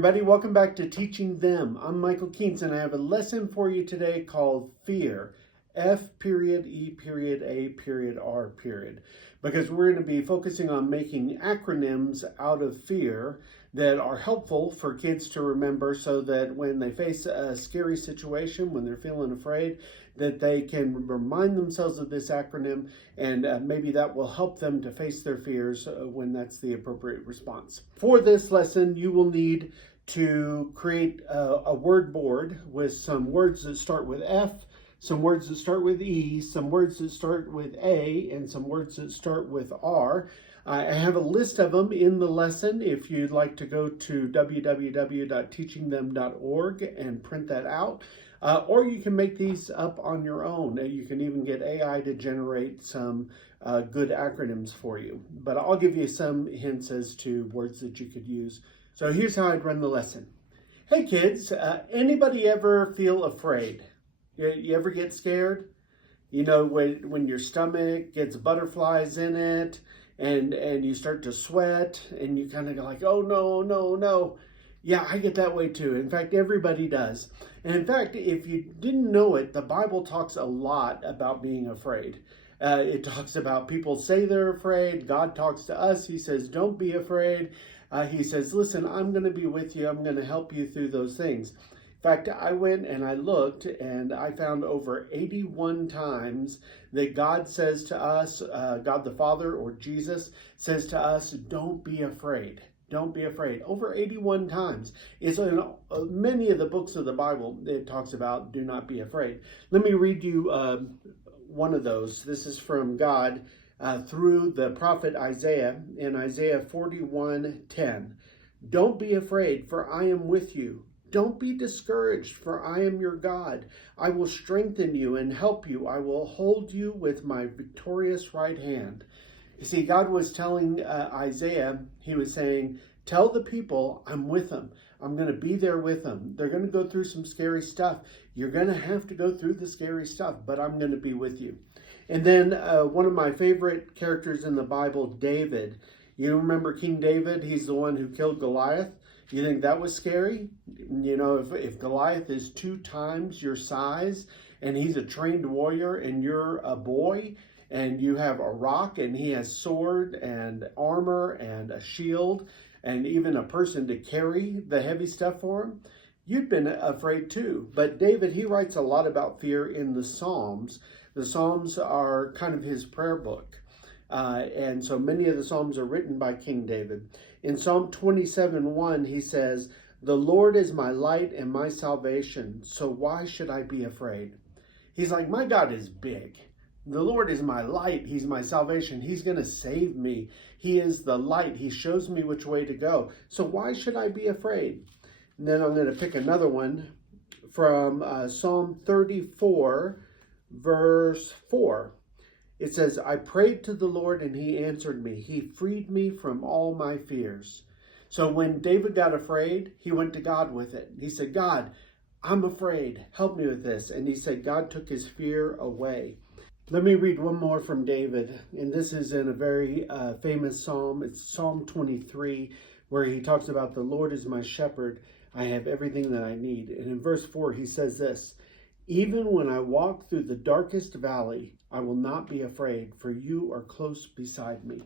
everybody, welcome back to Teaching Them. I'm Michael Keens and I have a lesson for you today called F.E.A.R. F.E.A.R. Because we're going to be focusing on making acronyms out of fear that are helpful for kids to remember so that when they face a scary situation, when they're feeling afraid, that they can remind themselves of this acronym and maybe that will help them to face their fears when that's the appropriate response. For this lesson, you will need to create a word board with some words that start with F, some words that start with E, some words that start with A, and some words that start with R. I have a list of them in the lesson if you'd like to go to www.teachingthem.org and print that out. Or you can make these up on your own. You can even get AI to generate some good acronyms for you. But I'll give you some hints as to words that you could use. So here's how I'd run the lesson. Hey kids, anybody ever feel afraid? You ever get scared? You know, when your stomach gets butterflies in it and you start to sweat and you kind of go like, oh no, no, no. Yeah, I get that way too. In fact, everybody does. And in fact, if you didn't know it, the Bible talks a lot about being afraid. It talks about people say they're afraid. God talks to us. He says, don't be afraid. He says, listen, I'm going to be with you. I'm going to help you through those things. In fact, I went and I looked and I found over 81 times that God says to us, God the Father or Jesus says to us, don't be afraid. Don't be afraid. Over 81 times. It's in many of the books of the Bible, it talks about do not be afraid. Let me read you one of those. This is from God through the prophet Isaiah in Isaiah 41:10. Don't be afraid, for I am with you. Don't be discouraged, for I am your God. I will strengthen you and help you. I will hold you with my victorious right hand. You see, God was telling Isaiah, he was saying, tell the people I'm with them. I'm going to be there with them. They're going to go through some scary stuff. You're going to have to go through the scary stuff, but I'm going to be with you. And then one of my favorite characters in the Bible, David. You remember King David? He's the one who killed Goliath. You think that was scary? You know, if Goliath is 2 times your size and he's a trained warrior and you're a boy and you have a rock and he has sword and armor and a shield and even a person to carry the heavy stuff for him, you'd been afraid too. But David, he writes a lot about fear in the Psalms. The Psalms are kind of his prayer book. And so many of the Psalms are written by King David. In Psalm 27:1, he says, the Lord is my light and my salvation, so why should I be afraid? He's like, my God is big. The Lord is my light. He's my salvation. He's going to save me. He is the light. He shows me which way to go. So why should I be afraid? And then I'm going to pick another one from Psalm 34, verse 4. It says, I prayed to the Lord and he answered me. He freed me from all my fears. So when David got afraid, he went to God with it. He said, God, I'm afraid. Help me with this. And he said, God took his fear away. Let me read one more from David. And this is in a very famous psalm. It's Psalm 23, where he talks about the Lord is my shepherd. I have everything that I need. And in verse 4, he says this, even when I walk through the darkest valley, I will not be afraid, for you are close beside me.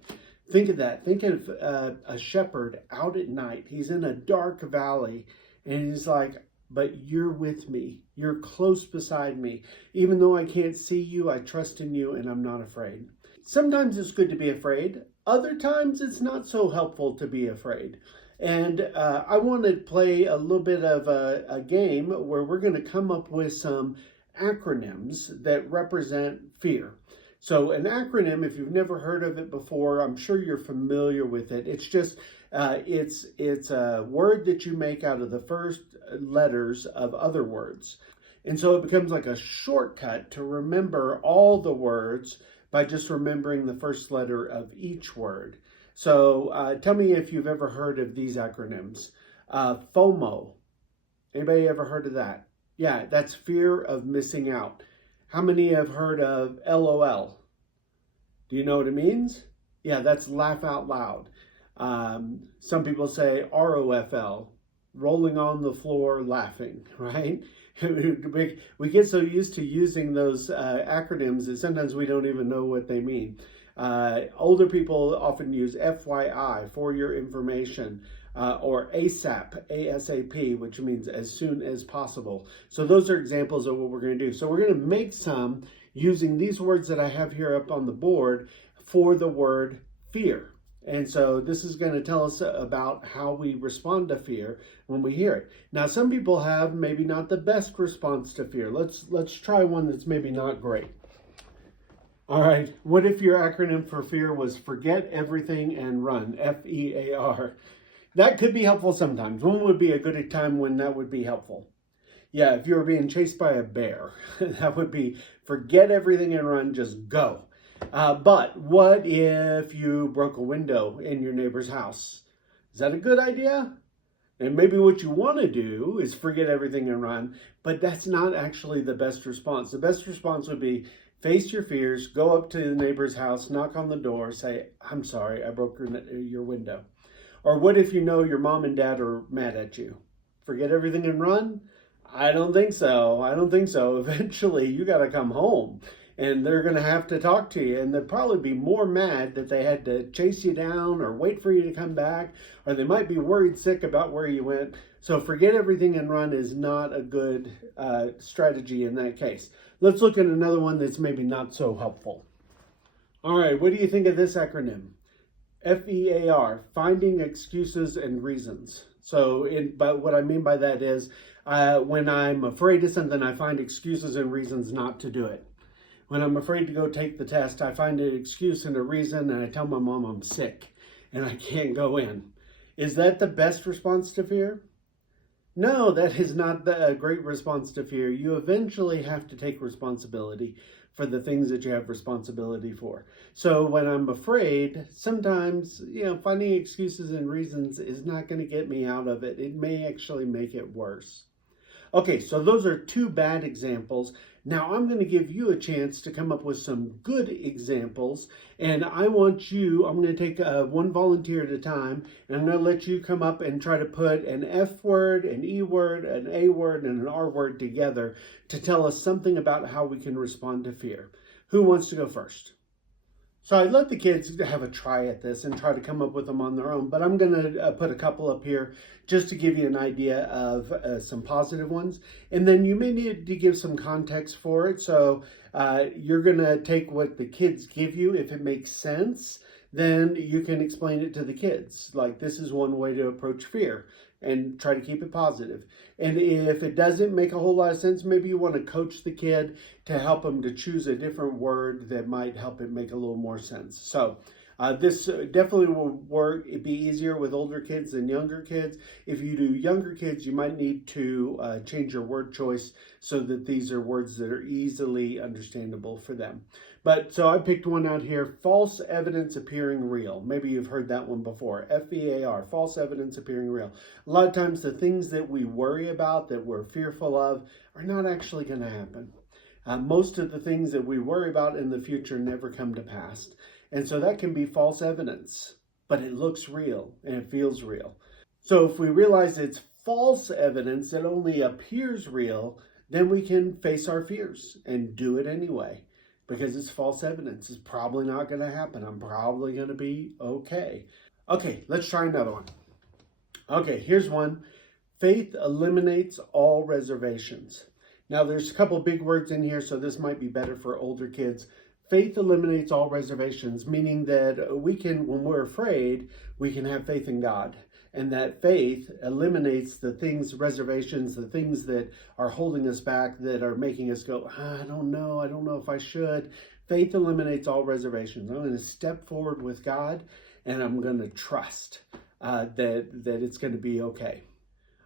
Think of that. Think of a shepherd out at night. He's in a dark valley, and he's like, but you're with me. You're close beside me. Even though I can't see you, I trust in you, and I'm not afraid. Sometimes it's good to be afraid. Other times it's not so helpful to be afraid. And I want to play a little bit of a game where we're going to come up with some acronyms that represent fear. So an acronym, if you've never heard of it before, I'm sure you're familiar with it. It's just, it's a word that you make out of the first letters of other words. And so it becomes like a shortcut to remember all the words by just remembering the first letter of each word. So tell me if you've ever heard of these acronyms. FOMO. Anybody ever heard of that? Yeah, that's fear of missing out. How many have heard of LOL? Do you know what it means? Yeah, that's laugh out loud. Some people say ROFL. rolling on the floor laughing, right? We get so used to using those acronyms that sometimes we don't even know what they mean. Older people often use FYI, for your information, or ASAP, ASAP, which means as soon as possible. So those are examples of what we're going to do. So we're going to make some using these words that I have here up on the board for the word fear. And so this is going to tell us about how we respond to fear when we hear it. Now, some people have maybe not the best response to fear. Let's try one that's maybe not great. All right, what if your acronym for fear was forget everything and run, F.E.A.R. That could be helpful sometimes. When would be a good time when that would be helpful? Yeah, if you were being chased by a bear, that would be forget everything and run, just go. But what if you broke a window in your neighbor's house? Is that a good idea? And maybe what you want to do is forget everything and run, but that's not actually the best response. The best response would be face your fears, go up to the neighbor's house, knock on the door, say, I'm sorry, I broke your window. Or what if you know your mom and dad are mad at you? Forget everything and run? I don't think so. I don't think so. Eventually, you got to come home. And they're going to have to talk to you, and they'll probably be more mad that they had to chase you down or wait for you to come back, or they might be worried sick about where you went. So forget everything and run is not a good strategy in that case. Let's look at another one that's maybe not so helpful. All right, what do you think of this acronym? F.E.A.R, finding excuses and reasons. So but what I mean by that is when I'm afraid of something, I find excuses and reasons not to do it. When I'm afraid to go take the test, I find an excuse and a reason, and I tell my mom I'm sick and I can't go in. Is that the best response to fear? No, that is not a great response to fear. You eventually have to take responsibility for the things that you have responsibility for. So when I'm afraid, sometimes, finding excuses and reasons is not going to get me out of it. It may actually make it worse. Okay, so those are two bad examples. Now I'm going to give you a chance to come up with some good examples, and I'm going to take one volunteer at a time, and I'm going to let you come up and try to put an F word, an E word, an A word, and an R word together to tell us something about how we can respond to fear. Who wants to go first? So I let the kids have a try at this and try to come up with them on their own, but I'm going to put a couple up here just to give you an idea of some positive ones. And then you may need to give some context for it. So you're going to take what the kids give you. If it makes sense, then you can explain it to the kids. Like, this is one way to approach fear, and try to keep it positive. And if it doesn't make a whole lot of sense, maybe you want to coach the kid to help them to choose a different word that might help it make a little more sense. So this definitely will work. It'd be easier with older kids than younger kids. If you do younger kids, you might need to change your word choice so that these are words that are easily understandable for them. But so I picked one out here, false evidence appearing real. Maybe you've heard that one before. F.E.A.R, false evidence appearing real. A lot of times the things that we worry about, that we're fearful of, are not actually going to happen. Most of the things that we worry about in the future never come to pass. And so that can be false evidence, but it looks real and it feels real. So if we realize it's false evidence that only appears real, then we can face our fears and do it anyway. Because it's false evidence. It's probably not going to happen. I'm probably going to be okay. Okay, let's try another one. Okay, here's one. Faith eliminates all reservations. Now, there's a couple big words in here, so this might be better for older kids. Faith eliminates all reservations, meaning that when we're afraid, we can have faith in God. And that faith eliminates the reservations, the things that are holding us back, that are making us go, I don't know if I should. Faith eliminates all reservations. I'm going to step forward with God, and I'm going to trust that it's going to be okay.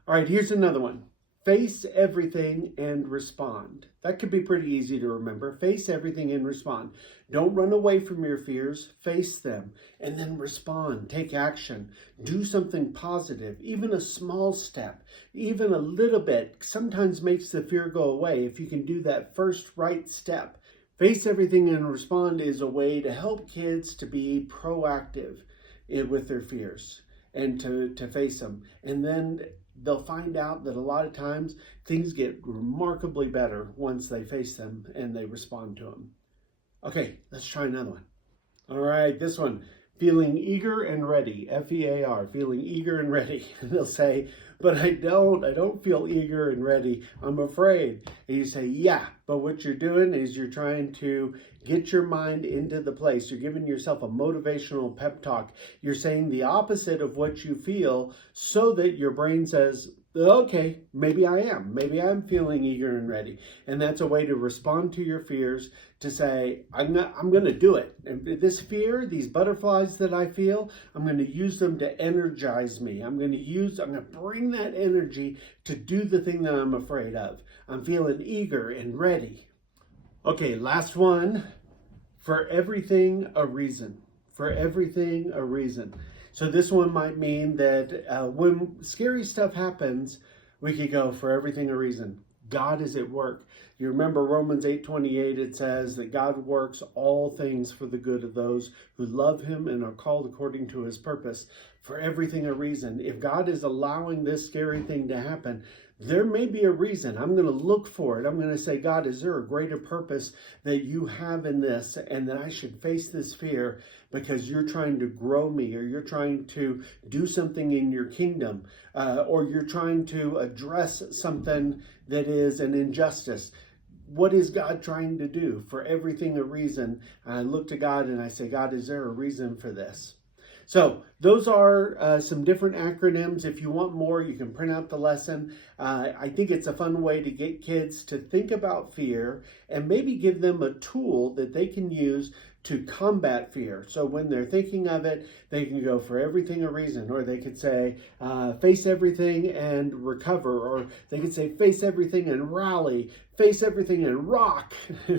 All right, here's another one. Face everything and respond. That could be pretty easy to remember. Face everything and respond. Don't run away from your fears. Face them and then respond. Take action. Do something positive. Even a small step, even a little bit, sometimes makes the fear go away if you can do that first right step. Face everything and respond is a way to help kids to be proactive with their fears and to face them. And then they'll find out that a lot of times things get remarkably better once they face them and they respond to them. Okay, let's try another one. All right, this one, feeling eager and ready, F.E.A.R, feeling eager and ready. And they'll say, but I don't feel eager and ready. I'm afraid. And you say, yeah, but what you're doing is you're trying to get your mind into the place. You're giving yourself a motivational pep talk. You're saying the opposite of what you feel so that your brain says, okay, maybe I am. Maybe I'm feeling eager and ready. And that's a way to respond to your fears, to say, I'm going to do it. And this fear, these butterflies that I feel, I'm going to use them to energize me. I'm going to bring that energy to do the thing that I'm afraid of. I'm feeling eager and ready. Okay, last one. For everything, a reason. For everything, a reason. So this one might mean that when scary stuff happens, we could go, for everything a reason. God is at work. You remember Romans 8:28, it says that God works all things for the good of those who love him and are called according to his purpose. For everything a reason. If God is allowing this scary thing to happen, there may be a reason. I'm going to look for it. I'm going to say, God, is there a greater purpose that you have in this, and that I should face this fear because you're trying to grow me, or you're trying to do something in your kingdom, or you're trying to address something that is an injustice. What is God trying to do? For everything a reason. I look to God and I say, God, is there a reason for this? So those are some different acronyms. If you want more, you can print out the lesson. I think it's a fun way to get kids to think about fear and maybe give them a tool that they can use to combat fear. So when they're thinking of it, they can go, for everything a reason, or they could say face everything and recover, or they could say face everything and rally, face everything and rock.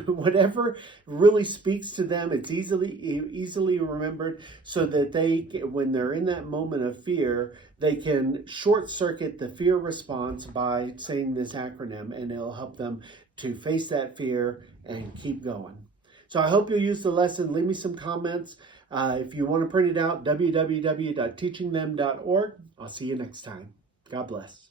Whatever really speaks to them, it's easily remembered, so that they, when they're in that moment of fear, they can short circuit the fear response by saying this acronym, and it'll help them to face that fear and keep going. So I hope you'll use the lesson. Leave me some comments. If you want to print it out, www.teachingthem.org. I'll see you next time. God bless.